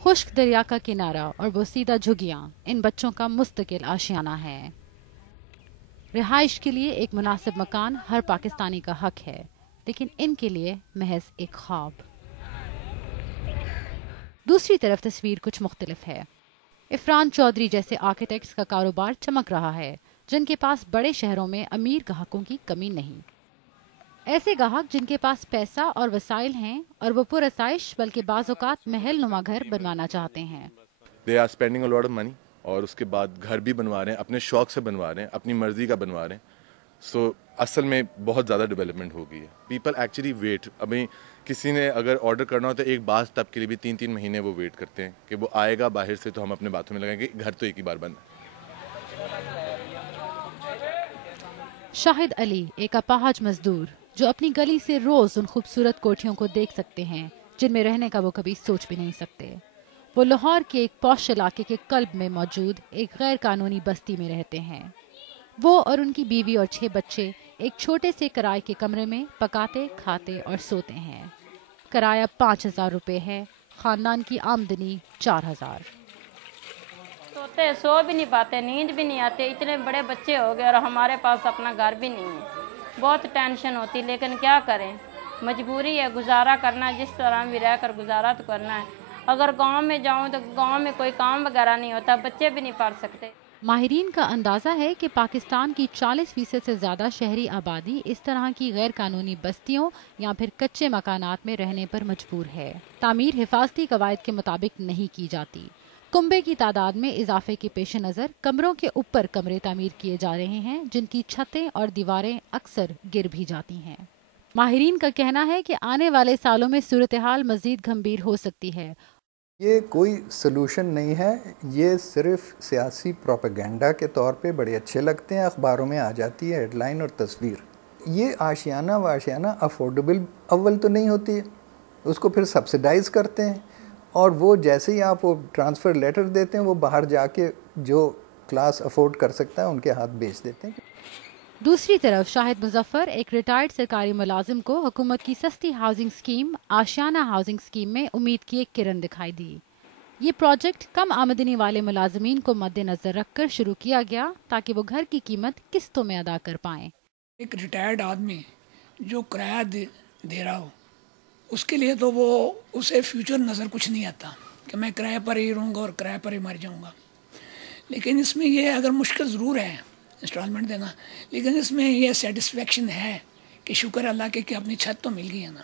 خشک دریا کا کنارہ اور وہ سیدھا جھگیاں ان بچوں کا مستقل آشیانہ ہے۔ رہائش کے لیے ایک مناسب مکان ہر پاکستانی کا حق ہے، لیکن ان کے لیے محض ایک خواب۔ دوسری طرف تصویر کچھ مختلف ہے۔ عفران چودھری جیسے آرکیٹیکٹس کا کاروبار چمک رہا ہے، جن کے پاس بڑے شہروں میں امیر گاہکوں کی کمی نہیں۔ ایسے گاہک جن کے پاس پیسہ اور وسائل ہیں اور وہ پرآسائش بلکہ بعض اوقات محل نما گھر بنوانا چاہتے ہیں۔ They are spending a lot of money اور اس کے بعد گھر بھی بنوا رہے ہیں، اپنے شوق سے بنوا رہے ہیں، اپنی مرضی کا بنوا رہے ہیں۔ سو اصل میں بہت زیادہ ڈیولپمنٹ ہو گئی ہے۔ پیپل ایکچولی ویٹ، ابھی کسی نے اگر آرڈر کرنا ہو تو ایک بعض تب کے لیے بھی 3 مہینے وہ ویٹ کرتے ہیں کہ وہ آئے گا باہر سے تو ہم اپنے باتوں میں لگائیں گے، گھر تو ایک ہی بار بند ہے۔ شاہد علی ایک اپاہج مزدور جو اپنی گلی سے روز ان خوبصورت کوٹھیوں کو دیکھ سکتے ہیں جن میں رہنے کا وہ کبھی سوچ بھی نہیں سکتے۔ وہ لاہور کے ایک پوش علاقے کے قلب میں موجود ایک غیر قانونی بستی میں رہتے ہیں۔ وہ اور ان کی بیوی اور 6 بچے ایک چھوٹے سے کرائے کے کمرے میں پکاتے، کھاتے اور سوتے ہیں۔ کرایہ 5000 روپے ہے، خاندان کی آمدنی 4000۔ سوتے سو بھی نہیں پاتے، نیند بھی نہیں آتے، اتنے بڑے بچے ہو گئے اور ہمارے پاس اپنا گھر بھی نہیں ہے۔ بہت ٹینشن ہوتی، لیکن کیا کریں، مجبوری ہے، گزارا کرنا، جس طرح بھی رہ کر گزارا تو کرنا ہے۔ اگر گاؤں میں جاؤں تو گاؤں میں کوئی کام وغیرہ نہیں ہوتا، بچے بھی نہیں پڑھ سکتے۔ ماہرین کا اندازہ ہے کہ پاکستان کی 40% سے زیادہ شہری آبادی اس طرح کی غیر قانونی بستیوں یا پھر کچے مکانات میں رہنے پر مجبور ہے۔ تعمیر حفاظتی قواعد کے مطابق نہیں کی جاتی۔ کنبے کی تعداد میں اضافے کے پیش نظر کمروں کے اوپر کمرے تعمیر کیے جا رہے ہیں، جن کی چھتیں اور دیواریں اکثر گر بھی جاتی ہیں۔ ماہرین کا کہنا ہے کہ آنے والے سالوں میں صورتحال مزید گھمبیر ہو سکتی ہے۔ یہ کوئی سلوشن نہیں ہے، یہ صرف سیاسی پروپیگنڈا کے طور پہ بڑے اچھے لگتے ہیں، اخباروں میں آ جاتی ہے ہیڈ لائن اور تصویر۔ یہ آشیانہ واشیانہ افورڈیبل اول تو نہیں ہوتی ہے، اس کو پھر سبسیڈائز کرتے ہیں، اور وہ جیسے ہی آپ وہ ٹرانسفر لیٹر دیتے ہیں وہ باہر جا کے جو کلاس افورڈ کر سکتا ہے ان کے ہاتھ بیچ دیتے ہیں۔ دوسری طرف شاہد مظفر ایک ریٹائرڈ سرکاری ملازم کو حکومت کی سستی housing scheme Ashiana housing scheme میں امید کی ایک کرن دکھائی دی۔ یہ پروجیکٹ کم آمدنی والے ملازمین کو مد نظر رکھ کر شروع کیا گیا تاکہ وہ گھر کی قیمت قسطوں میں ادا کر پائیں۔ ایک ریٹائرڈ آدمی جو کرایہ دے رہا ہو، اس کے لیے تو وہ اسے فیوچر نظر کچھ نہیں آتا کہ میں کرایہ پر ہی رہوں گا اور کرایہ پر ہی مر جاؤں گا۔ لیکن اس میں یہ اگر مشکل ضرور ہے انسٹالمنٹ دینا، لیکن اس میں یہ سیٹسفیکشن ہے کہ شکر اللہ کے کہ اپنی چھت تو مل گئی ہے نا۔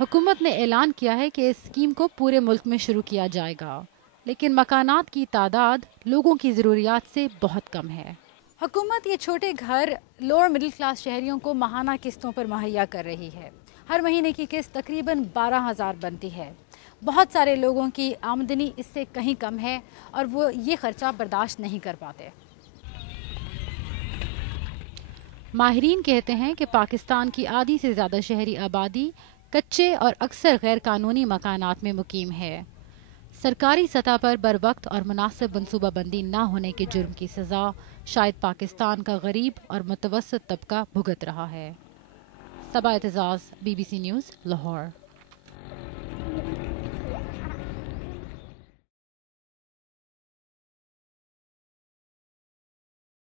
حکومت نے اعلان کیا ہے کہ اس اسکیم کو پورے ملک میں شروع کیا جائے گا، لیکن مکانات کی تعداد لوگوں کی ضروریات سے بہت کم ہے۔ حکومت یہ چھوٹے گھر لوور مڈل کلاس شہریوں کو ماہانہ قسطوں پر مہیا کر رہی ہے۔ ہر مہینے کی قسط تقریباً 12000 بنتی ہے۔ بہت سارے لوگوں کی آمدنی اس سے کہیں کم ہے اور وہ یہ خرچہ برداشت نہیں کر پاتے۔ ماہرین کہتے ہیں کہ پاکستان کی آدھی سے زیادہ شہری آبادی کچے اور اکثر غیر قانونی مکانات میں مقیم ہے۔ سرکاری سطح پر بروقت اور مناسب منصوبہ بندی نہ ہونے کے جرم کی سزا شاید پاکستان کا غریب اور متوسط طبقہ بھگت رہا ہے۔ صبا اعتزاز، BBC نیوز، لاہور۔